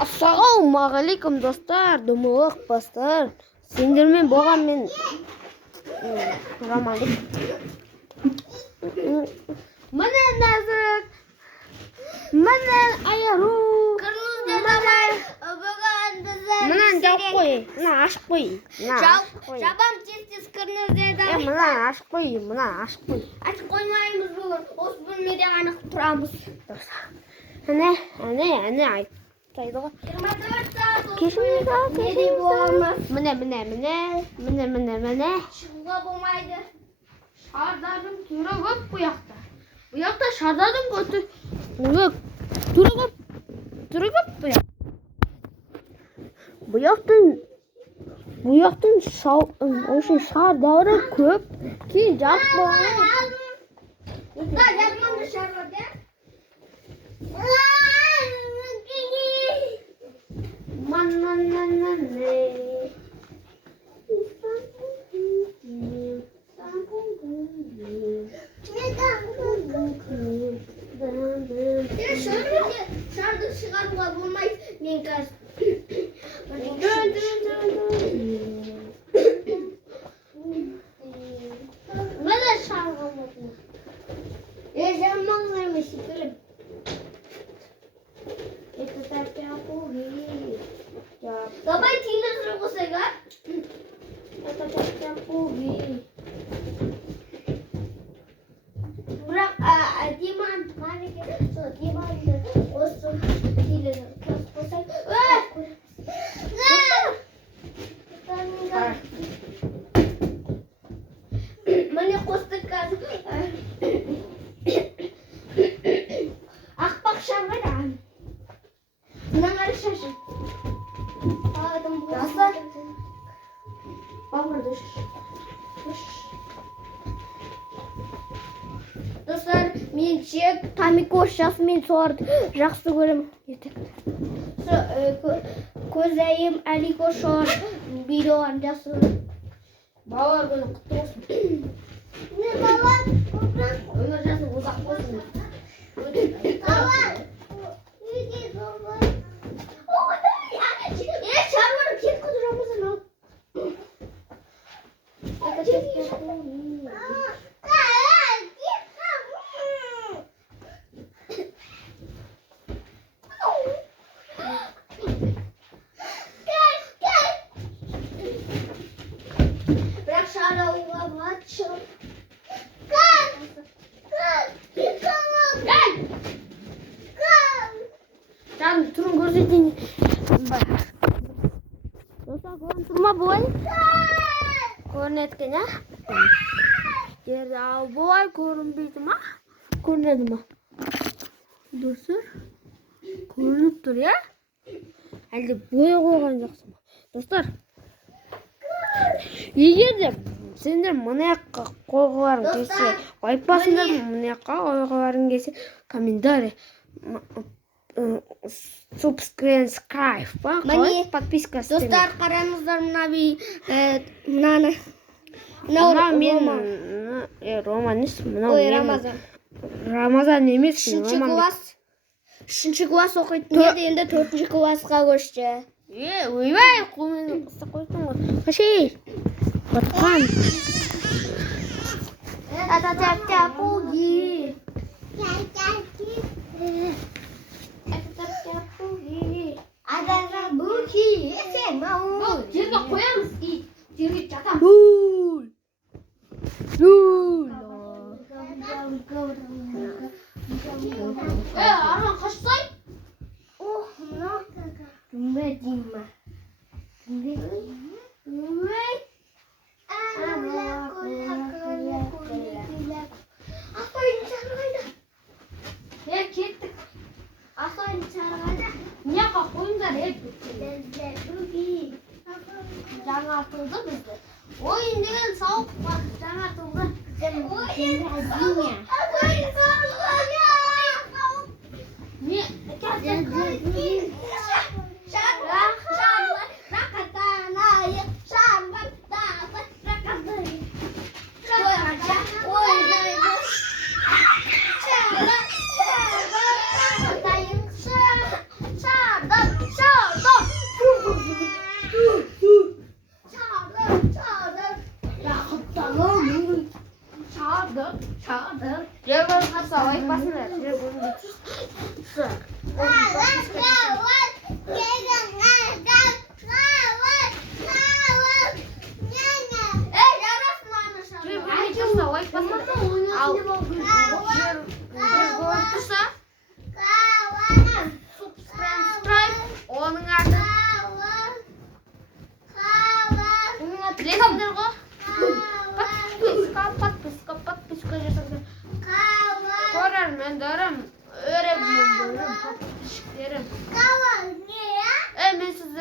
Ассалаумағалейкум достар, думылық бастар. Сендермен болған мен Романдық. Міне Назырық, міне Айару, міне жауып қой, міне ашық қой. Жабам тез кіріңіздер давай. Міне ашық қой, міне ашық қой. Ашық қоймаймыз бүгін, осы бөлмеде ғана тұрамыз. Әне айтайды ғой. 24 сағат Міне. шығуға болмайды. Шардардың түрі көп бұяқта. Бұяқта шардардың түрі көп бұяқта. Бұяқтың шардары көп. Кейін жарық болған. Мұста жарманды шарбар, де? Шарды шығаруға болмайды, мен қазір. Мені шарға болмайды. Жарманға емес, секіріп. Это так тяпуги. Давай телевизор қосайық, а? Это так тяпуги. Бірақ Диман осы телевизор қосайық. Міне қостық қазір. Ақпақ шарбар ағын. Мынан әрі шашы. Жасы. Бабырды достар, мен шек тамикош жасы, мен соларды жақсы көрем. Көзәйім әликошор видеоған жасы. Балалар күні құтты болсын. Не балалар? Өмір жасы ұзақ болсын. Балалар! Шарбары кет қыдырамызын ал. Бірақ шарауға батшым. Жаным, түрін көрсетейін. Достар, көрін тұрма болай. Көрінеткен, а? Жерді ал болай, көрінбейді ма? Көрінеді ма? Достар, көрініп тұр, я? Әлде бой қойған жақсы ма? Достар, егер де сендер мұнаяққа қойғыларың келсе, айтпасыңдар мұнаяққа қойғыларың келсе, комментарий, subscribe ба? Қалай? Подписка істеңдер. Достар, қараңыздар мынаны. Мына мен Роман емес, Ой, Рамазан. Рамазан емес, Үшінші класс оқитын еді, енді 4-ші классқа көшті. Ойбай, қолмен ұстап қойсын ғой. Қашей! Батқан. Это тяп-тяпуги. Адана-буки. Жерге қоямыз, жерге жатамыз. Арман қашсай? Дүмбе деймі? Асайын шарғайда. Кеттік. Асайын шарғайда. Мияққа қойыңдар, Жаңартылды бізді. ойын деген сауық бар, жаңартылды. Асайын сарғайда. Шарда,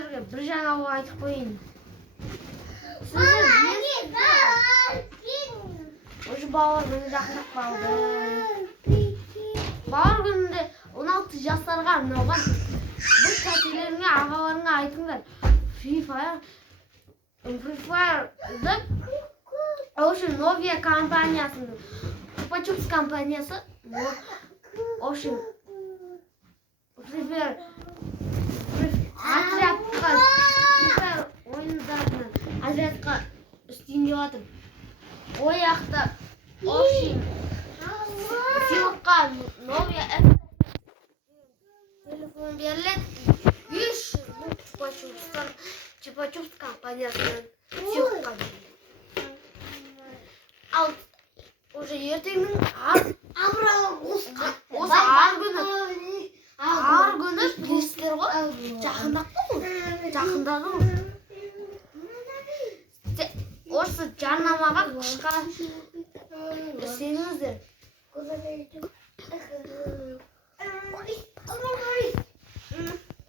сіздерге бір жаңалық айтып қояйын. Уже бауыр күні жақындап қалды. Бауыр күнінде 16 жастарға арналған бір кәселеріңе ағаларыңа айтыңдар. Free Fire'ды Ocean Novia компаниясының Чупа-чупс компаниясы Ocean Free Fire ойындарынан отрядқа үстейін деп жатыр. Ой жақта Ocean сыйлыққа Novia F телефон беріледі. 500 мың Чупа-чупс компаниясынан сыйлыққа беріледі. Ал уже ертеңнің осы ар күні білесіздер ғой, жақындап қой. Жақындадың. Осы жарнамаға күшқа сеніңіздер.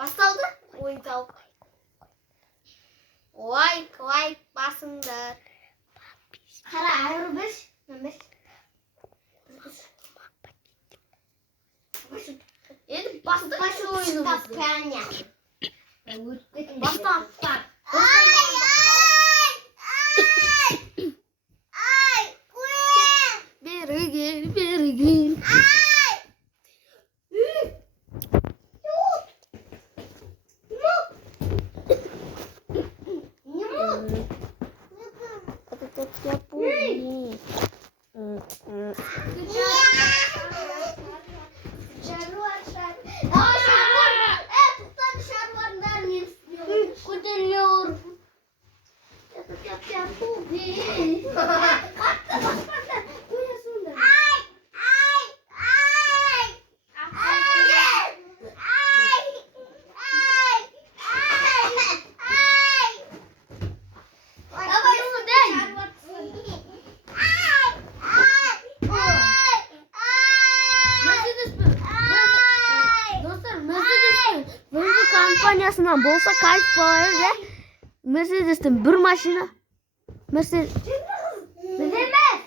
Басталды ойын тауып. Лайк басыңдар. Қара айыр біз. Енді бастық ойынымызды. Бастап. Бері кел. Компаниясынан болса кайф болар, да? Мерседестен бір машина. Мерседес. Біз емес.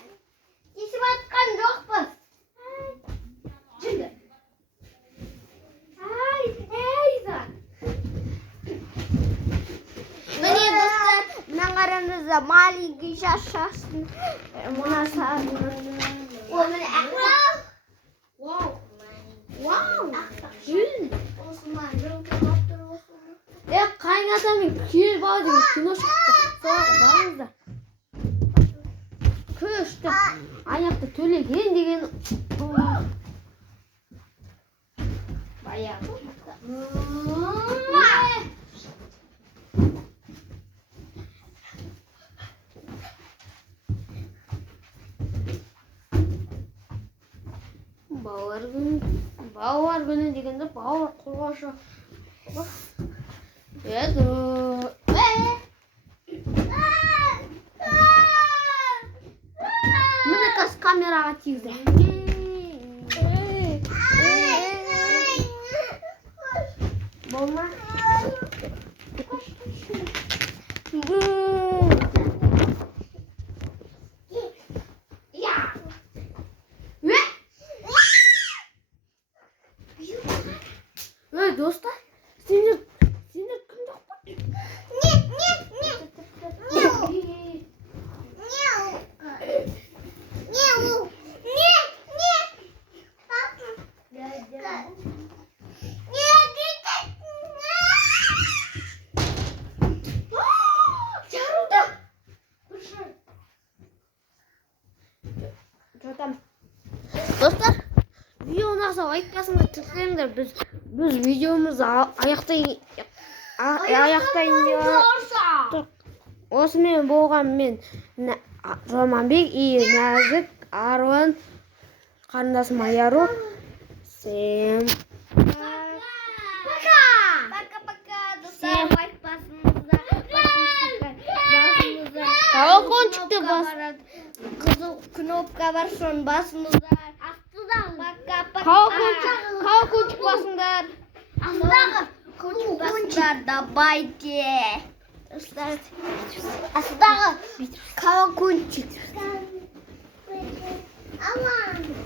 Кесіп атқан жоқпыз. Жүрді. Міне достар, мына қараңыздар, маленький шашасын. Мына сарының. О, міне ақтақ. Вау. Осыма жылқы Қайын атамен кел бау деген кино шықты. Соған барыңыздар. Күшті. Аяқты төлеген деген баяғы. Бауыр күні дегенде бауыр қорғашы. Еді. Міне қазір камераға тигізді. Болма. Достар, сендер кім жоқ па? Достар, видео ұнаса лайк басыңдар, тіркеліңдер. Біз видеомызды аяқтайын деп. Осымен болған мен Жоманбек и Нәзік Арван қарындасым Аяру. Всем пока. Достар, лайк басыңыздар. колокольчикті бас. Қызыл кнопка бар, соны басыңыздар. Пока. Колокольчик басыңдар. Астыдағы колокольчик Достар, давайте. Астаға кавакунчик. Алан.